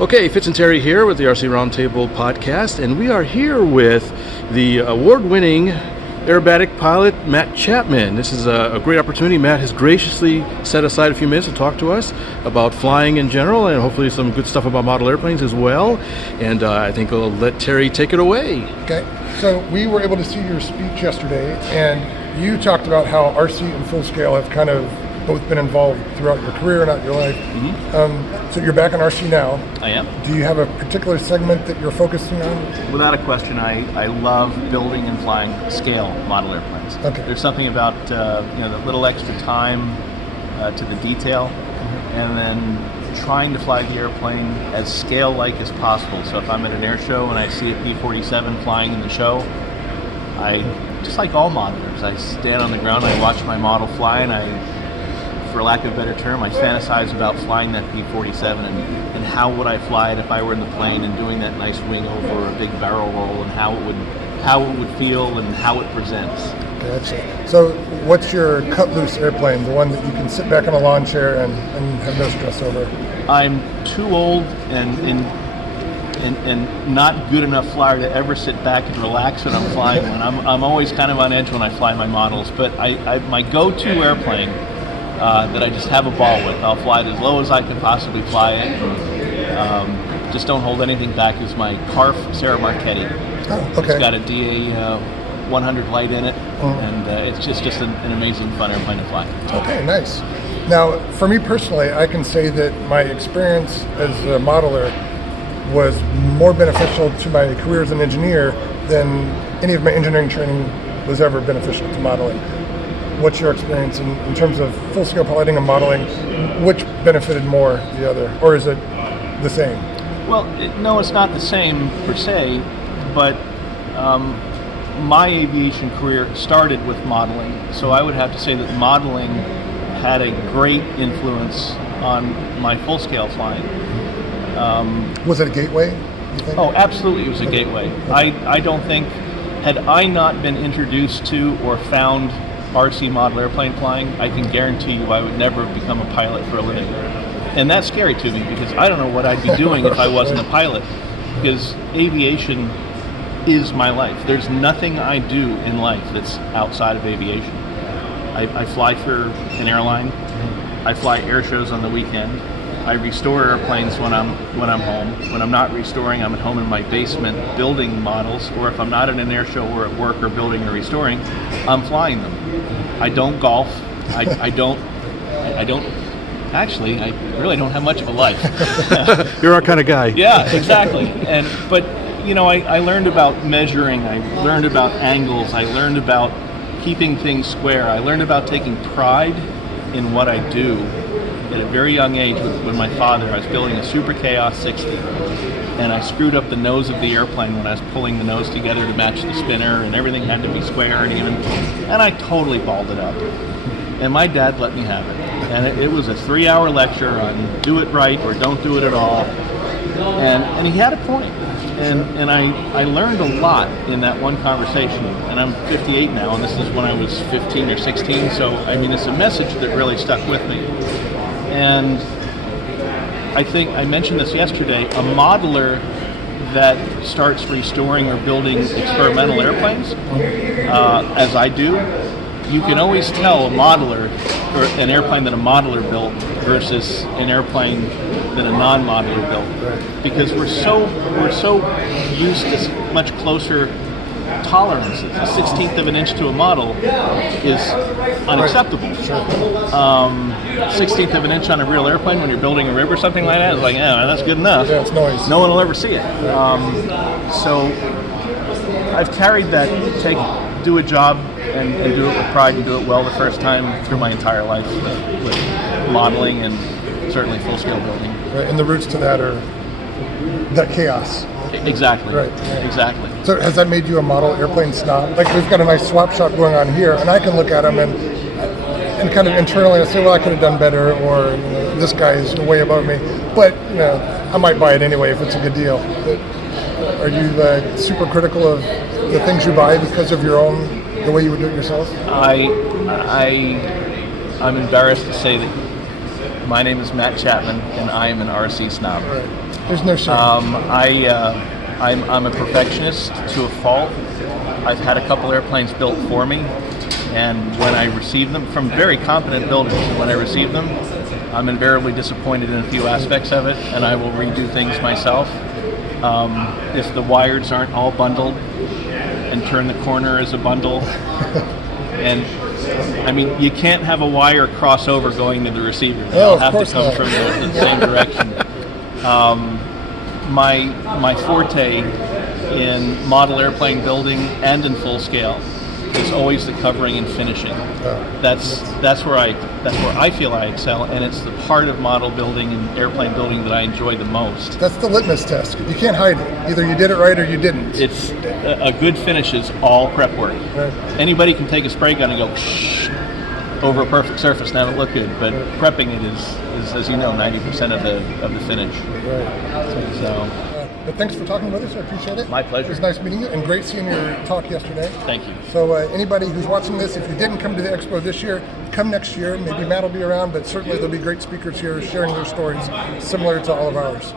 Okay, Fitz and Terry here with the RC Roundtable podcast, and we are here with the award-winning aerobatic pilot, Matt Chapman. This is a great opportunity. Matt has graciously set aside a few minutes to talk to us about flying in general, and hopefully some good stuff about model airplanes as well. And I think I'll let Terry take it away. Okay, so we were able to see your speech yesterday, and you talked about how RC and full scale have kind of both been involved throughout your career, not your life. Mm-hmm. So you're back on RC now. I am. Do you have a particular segment that you're focusing on? Without a question, I love building and flying scale model airplanes. Okay. There's something about the little extra time to the detail, and then trying to fly the airplane as scale-like as possible. So if I'm at an air show and I see a P-47 flying in the show, just like all modelers, I stand on the ground, I watch my model fly, and for lack of a better term, I fantasize about flying that P-47 and how would I fly it if I were in the plane and doing that nice wing over a big barrel roll, and how it would feel and how it presents. Gotcha. So what's your cut-loose airplane, the one that you can sit back in a lawn chair and have no stress over? I'm too old and not good enough flyer to ever sit back and relax when I'm flying one. I'm always kind of on edge when I fly my models, but my go-to airplane that I just have a ball with. I'll fly it as low as I can possibly fly it. And, just don't hold anything back. Is my Carf Sarah Marchetti. Oh, okay. It's got a DA 100 light in it, and it's just an amazing fun airplane to fly. Okay, nice. Now, for me personally, I can say that my experience as a modeler was more beneficial to my career as an engineer than any of my engineering training was ever beneficial to modeling. What's your experience in terms of full-scale piloting and modeling? Which benefited more the other, or is it the same? Well, no, it's not the same per se, but my aviation career started with modeling, so I would have to say that modeling had a great influence on my full-scale flying. Was it a gateway, you think? Oh, absolutely, it was a gateway. I don't think, had I not been introduced to or found RC model airplane flying, I can guarantee you I would never become a pilot for a living. And that's scary to me, because I don't know what I'd be doing if I wasn't a pilot, because aviation is my life. There's nothing I do in life that's outside of aviation. I fly for an airline. I fly air shows on the weekend. I restore airplanes when I'm home. When I'm not restoring, I'm at home in my basement building models, or if I'm not at an air show or at work or building or restoring, I'm flying them. I don't golf. I don't actually, I really don't have much of a life. You're our kind of guy. Yeah, exactly. But I learned about measuring, I learned about angles, I learned about keeping things square, I learned about taking pride in what I do. At a very young age, with my father, I was building a Super Chaos 60, and I screwed up the nose of the airplane when I was pulling the nose together to match the spinner, and everything had to be square and even, and I totally balled it up. And my dad let me have it, and it was a 3-hour lecture on do it right or don't do it at all, and he had a point. And I learned a lot in that one conversation, and I'm 58 now, and this is when I was 15 or 16, so I mean, it's a message that really stuck with me. And I think I mentioned this yesterday, a modeler that starts restoring or building experimental airplanes, as I do, you can always tell a modeler, or an airplane that a modeler built versus an airplane that a non-modeler built, because we're so used to much closer tolerances. A 1/16th of an inch to a model is unacceptable. 1/16th of an inch on a real airplane when you're building a rib or something like that is like, yeah, that's good enough. Yeah, it's noise. No one will ever see it. So I've carried that, do a job and do it with pride and do it well the first time through my entire life with modeling and certainly full-scale building. Right, and the roots to that are that chaos. Exactly. Right. Exactly. So has that made you a model airplane snob? Like, we've got a nice swap shop going on here, and I can look at them and kind of internally say, well, I could have done better, or this guy is way above me. But I might buy it anyway if it's a good deal. But are you super critical of the things you buy because of the way you would do it yourself? I'm embarrassed to say that my name is Matt Chapman, and I am an RC snob. Right. There's no shame. I'm a perfectionist to a fault. I've had a couple airplanes built for me, and when I receive them from very competent builders, when I receive them, I'm invariably disappointed in a few aspects of it, and I will redo things myself. If the wires aren't all bundled and turn the corner as a bundle, and I mean, you can't have a wire crossover going to the receiver. They'll have to come from the same direction. My forte in model airplane building and in full scale is always the covering and finishing. That's where I feel I excel, and it's the part of model building and airplane building that I enjoy the most. That's the litmus test. You can't hide it. Either you did it right or you didn't. It's a good finish is all prep work. Right. Anybody can take a spray gun and go shh over a perfect surface and have it look good, but prepping it is as you know, 90% of the finish. Right. So. But thanks for talking with us. I appreciate it. My pleasure. It was nice meeting you, and great seeing your talk yesterday. Thank you. So anybody who's watching this, if you didn't come to the Expo this year, come next year. Maybe Matt will be around, but certainly there'll be great speakers here sharing their stories similar to all of ours.